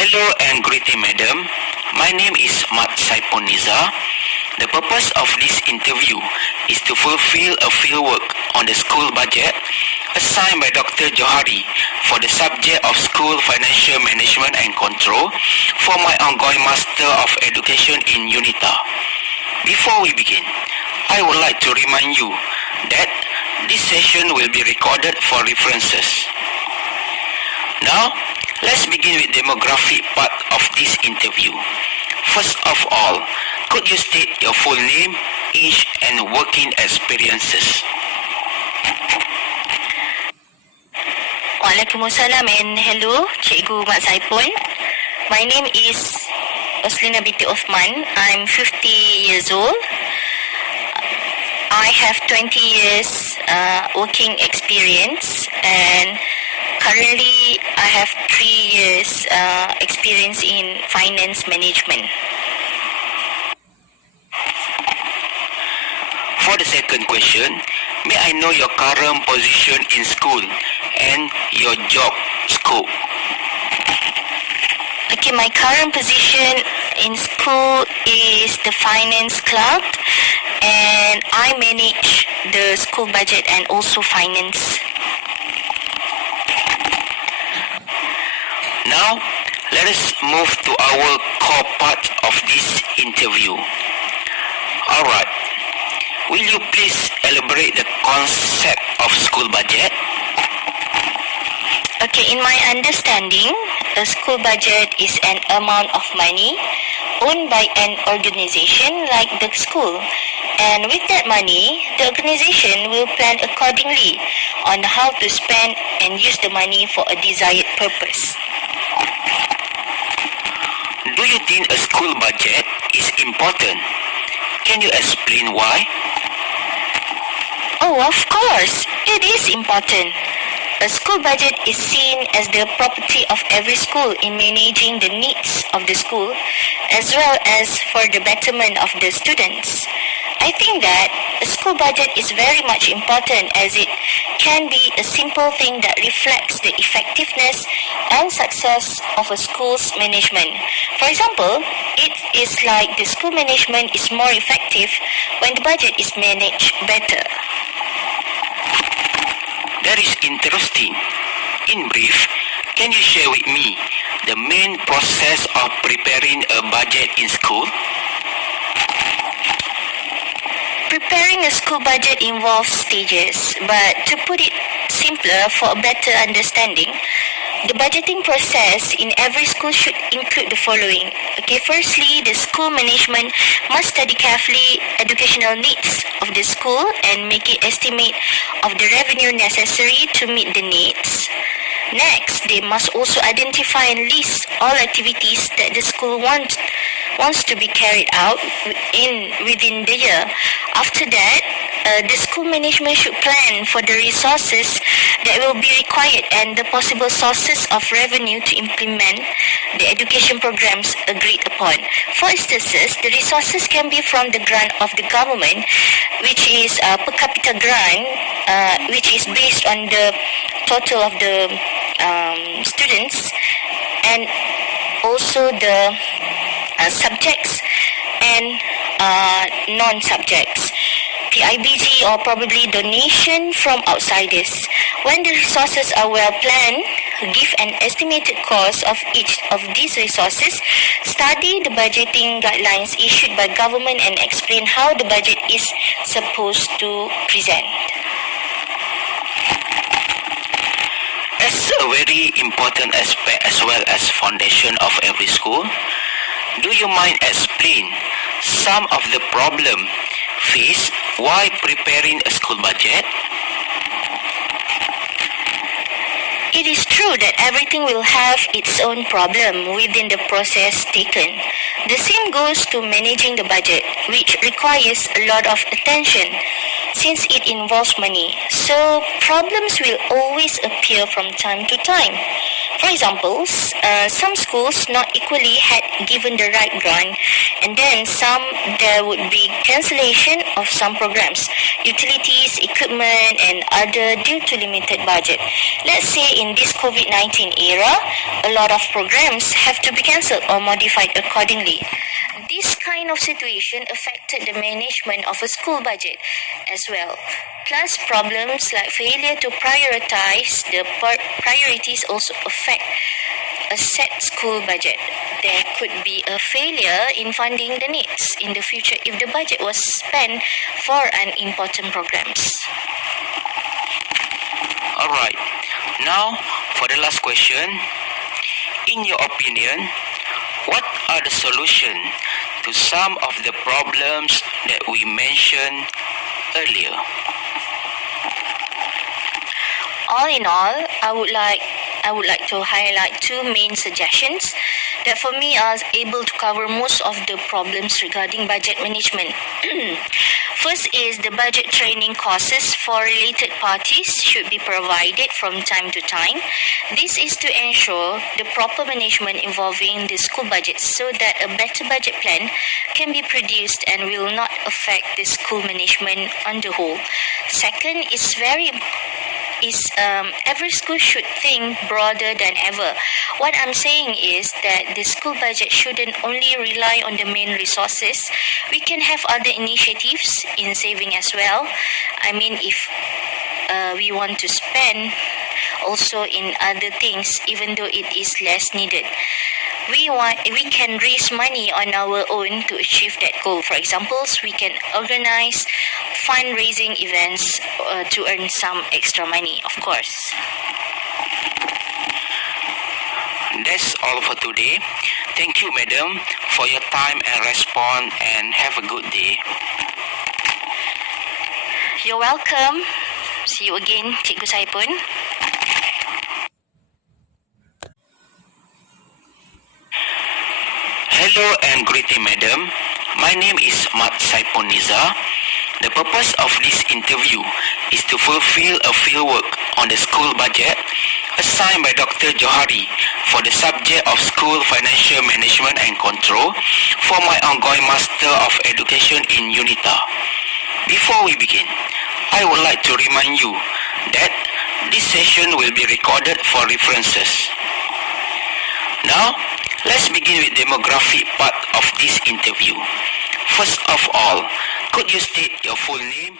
Hello and greeting, madam. My name is Mat Saipon Niza. The purpose of this interview is to fulfill a fieldwork on the school budget assigned by Dr. Johari for the subject of School Financial Management and Control for my ongoing Master of Education in UNITA. Before we begin, I would like to remind you that this session will be recorded for references. Now, let's begin with demographic part of this interview. First of all, could you state your full name, age and working experiences? Waalaikumsalam and hello, Cikgu Mat Saipon. My name is Oslina binti Othman. I'm 50 years old. I have 20 years working experience, and currently I have 3 years experience in finance management. For the second question, may I know your current position in school and your job scope? Okay, my current position in school is the finance clerk, and I manage the school budget and also finance. Now, let us move to our core part of this interview. Alright, will you please elaborate the concept of school budget? Okay, in my understanding, a school budget is an amount of money owned by an organization like the school. And with that money, the organization will plan accordingly on how to spend and use the money for a desired purpose. Do you think a school budget is important? Can you explain why? Oh, of course, it is important. A school budget is seen as the property of every school in managing the needs of the school as well as for the betterment of the students. I think that a school budget is very much important as it can be a simple thing that reflects the effectiveness and success of a school's management. For example, it is like the school management is more effective when the budget is managed better. That is interesting. In brief, can you share with me the main process of preparing a budget in school? Preparing a school budget involves stages, but to put it simpler for a better understanding, the budgeting process in every school should include the following. Okay, firstly, the school management must study carefully educational needs of the school and make an estimate of the revenue necessary to meet the needs. Next, they must also identify and list all activities that the school wants to be carried out within the year. After that, the school management should plan for the resources that will be required and the possible sources of revenue to implement the education programs agreed upon. For instances, the resources can be from the grant of the government, which is per capita grant, which is based on the total of the students, and also the subjects and non-subjects. PIBG or probably donation from outsiders. When the resources are well planned, give an estimated cost of each of these resources, study the budgeting guidelines issued by government and explain how the budget is supposed to present. As a very important aspect as well as foundation of every school, do you mind explain some of the problem faced while preparing a school budget? It is true that everything will have its own problem within the process taken. The same goes to managing the budget, which requires a lot of attention since it involves money. So problems will always appear from time to time. For example, some schools not equally had given the right grant, and then some there would be cancellation of some programs, utilities, equipment, and other due to limited budget. Let's say in this COVID-19 era, a lot of programs have to be cancelled or modified accordingly. This kind of situation affected the management of a school budget as well. Plus, problems like failure to prioritize the priorities also affect a set school budget. There could be a failure in funding the needs in the future if the budget was spent for unimportant programs. Alright, now for the last question. In your opinion, what are the solutions to some of the problems that we mentioned earlier? All in all, I would like to highlight two main suggestions that for me are able to cover most of the problems regarding budget management. First is the budget training courses for related parties should be provided from time to time. This is to ensure the proper management involving the school budget so that a better budget plan can be produced and will not affect the school management on the whole. Second is every school should think broader than ever. What I'm saying is that the school budget shouldn't only rely on the main resources. We can have other initiatives in saving as well. I mean, if we want to spend also in other things, even though it is less needed. We can raise money on our own to achieve that goal. For example, we can organize fundraising events to earn some extra money, of course. That's all for today. Thank you, madam, for your time and response, and have a good day. You're welcome. See you again, Cikgu Saipun. Hello and greeting, madam. My name is Mat Saipun Niza. The purpose of this interview is to fulfill a fieldwork on the school budget assigned by Dr. Johari for the subject of School Financial Management and Control for my ongoing Master of Education in UNITA. Before we begin, I would like to remind you that this session will be recorded for references. Now, let's begin with demographic part of this interview. First of all, could you state your full name